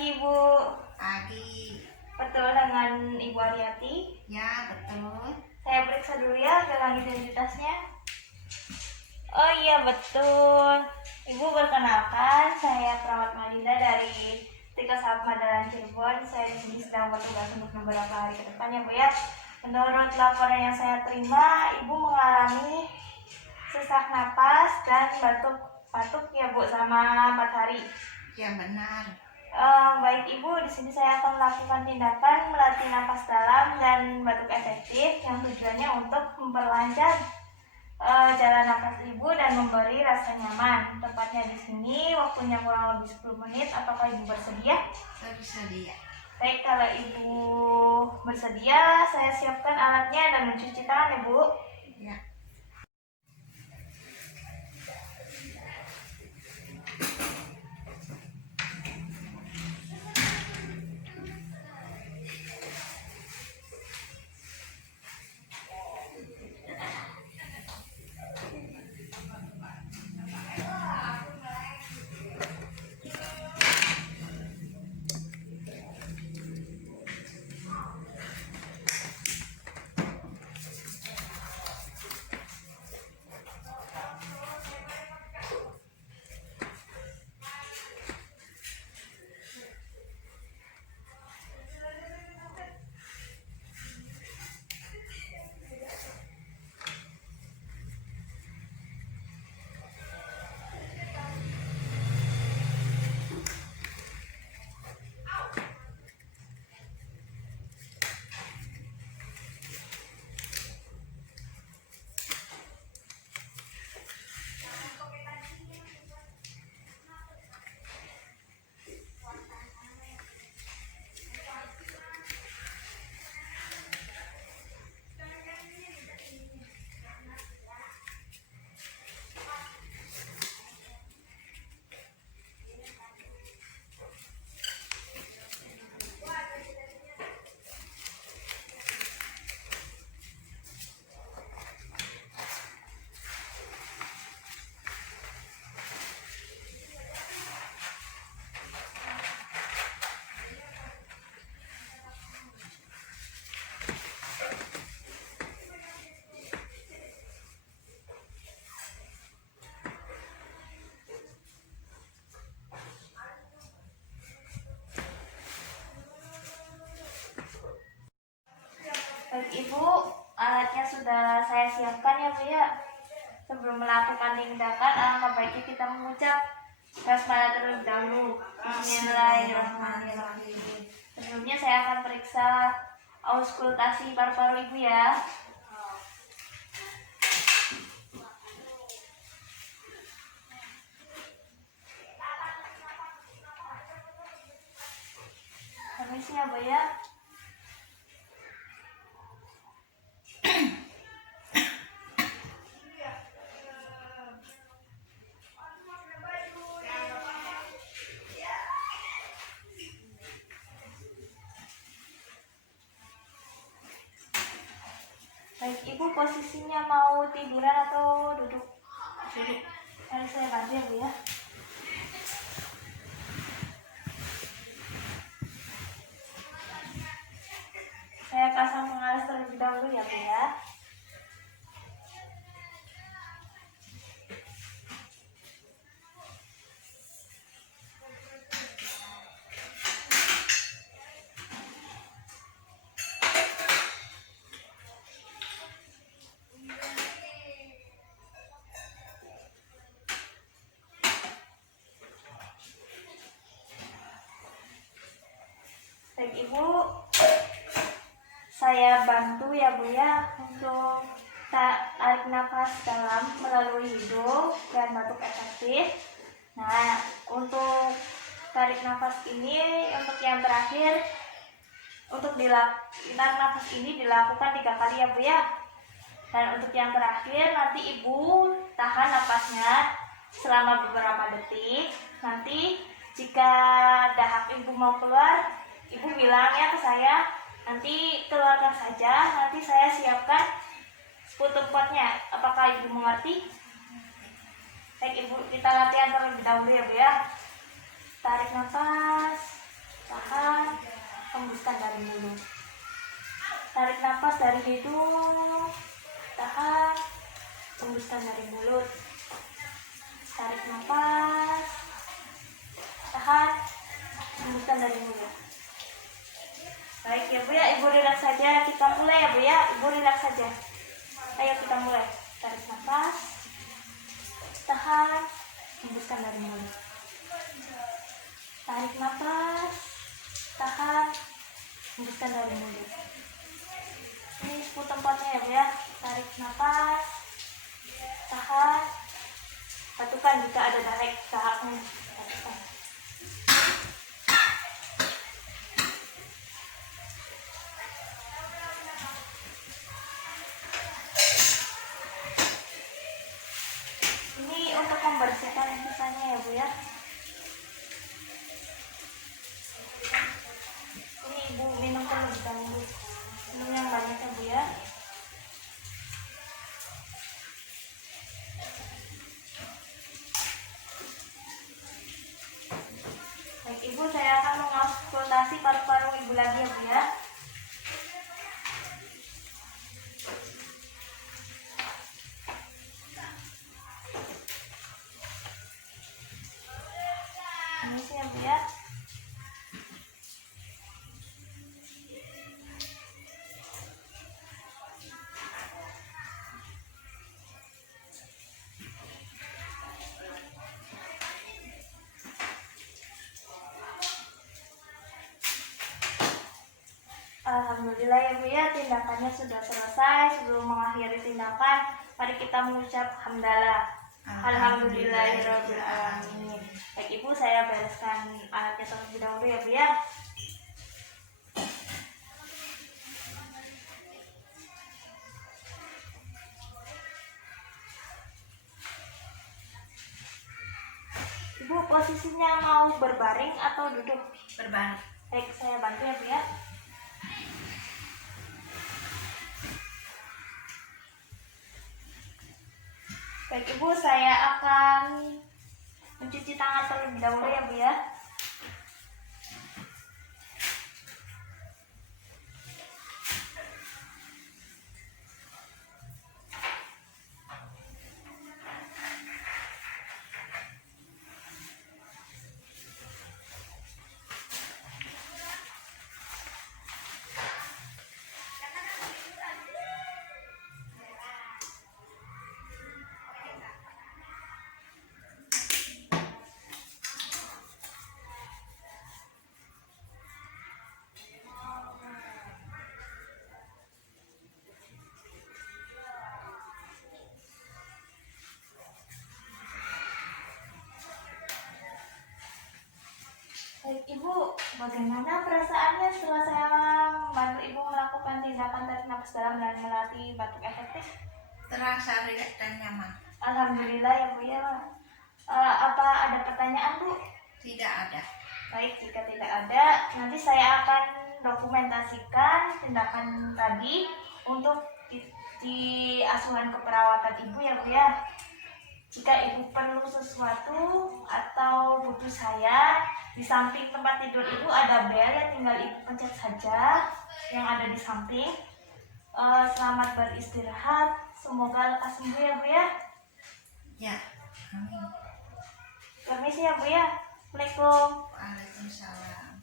pagi Ibu. Pagi. Betul dengan Ibu Ariati? Ya, betul. Saya periksa dulu ya gelang identitasnya. Oh iya betul. Ibu perkenalkan, saya perawat Madila dari Tika Sahabat Madalan Cirebon. Saya di sini sedang bertugas untuk beberapa hari ke depan ya Bu ya. Menurut laporan yang saya terima, Ibu mengalami sesak napas dan batuk ya Bu selama 4 hari. Ya, benar. Baik Ibu, di sini saya akan melakukan tindakan melatih nafas dalam dan batuk efektif yang tujuannya untuk memperlancar jalan nafas Ibu dan memberi rasa nyaman. Tepatnya di sini waktunya kurang lebih 10 menit. Apakah Ibu bersedia? Bersedia. Baik, kalau Ibu bersedia, saya siapkan alatnya dan mencuci tangan ya Bu. Ya. Baik Ibu, alatnya sudah saya siapkan ya Bu ya. Sebelum melakukan tindakan, alangkah baiknya kita mengucap basmalah terlebih dahulu. Bismillahirrahmanirrahim. Sebelumnya saya akan periksa auskultasi paru-paru Ibu ya. Permisi ya Bu ya. Baik Ibu, posisinya mau tiduran atau duduk? Duduk. Mari saya bantu ya Bu ya. Saya pasang pengalas terlebih dahulu ya Bu ya. Baik Ibu, saya bantu ya Bu ya untuk tarik nafas dalam melalui hidung dan batuk efektif. Nah, untuk tarik nafas ini untuk yang terakhir, untuk tarik nafas ini dilakukan 3 kali ya Bu ya. Dan untuk yang terakhir nanti Ibu tahan nafasnya selama beberapa detik. Nanti jika dahak Ibu mau keluar, Ibu bilang ya ke saya, nanti keluarkan saja, nanti saya siapkan sputum potnya. Apakah Ibu mengerti? Baik Ibu, kita latihan terlebih dahulu ya Bu ya. Tarik nafas, nafas dari hidung, tahan, hembuskan dari mulut. Tarik nafas, tahan, hembuskan dari mulut. Baik ya Bu ya, Ibu rileks saja. Kita mulai ya Bu ya, Ibu rileks saja. Ayo kita mulai. Tarik nafas, tahan, hembuskan dari mulut. Tarik nafas, tahan, hembuskan dari mulut. Ini 10 tempatnya ya Bu ya. Tarik nafas, tahan, satukan jika ada tarik sahaknya. Satukan. Ini untuk membersihkan sisanya ya Bu ya. Ini Ibu minum terlebih dahulu. Minum yang banyak ya Bu ya. Baik Ibu, saya akan mengauskultasi paru-paru Ibu lagi ya Bu ya. Ini sih ya Bu ya. Alhamdulillah ya Bu ya, tindakannya sudah selesai. Sebelum mengakhiri tindakan, mari kita mengucap hamdalah. Alhamdulillahirabbil alamin. Baik Ibu, saya bereskan alatnya terlebih dahulu ya Bu ya. Ibu posisinya mau berbaring atau duduk? Berbaring. Baik, saya bantu ya Bu ya. Baik Ibu, saya akan mencuci tangan terlebih dahulu ya Bu ya. Baik Ibu, bagaimana perasaannya setelah saya membantu Ibu melakukan tindakan tarik nafas dalam dan melatih batuk efektif? Terasa rileks dan nyaman. Alhamdulillah ya Bu ya. Apa ada pertanyaan Bu? Tidak ada. Baik, jika tidak ada, nanti saya akan dokumentasikan tindakan tadi untuk di asuhan keperawatan Ibu ya Bu ya. Jika Ibu perlu sesuatu atau butuh saya, di samping tempat tidur Ibu ada bel yang tinggal Ibu pencet saja yang ada di samping. Selamat beristirahat, semoga lekas sembuh ya Bu ya. Ya. Amin. Permisi ya Bu ya. Assalamualaikum. Waalaikumsalam.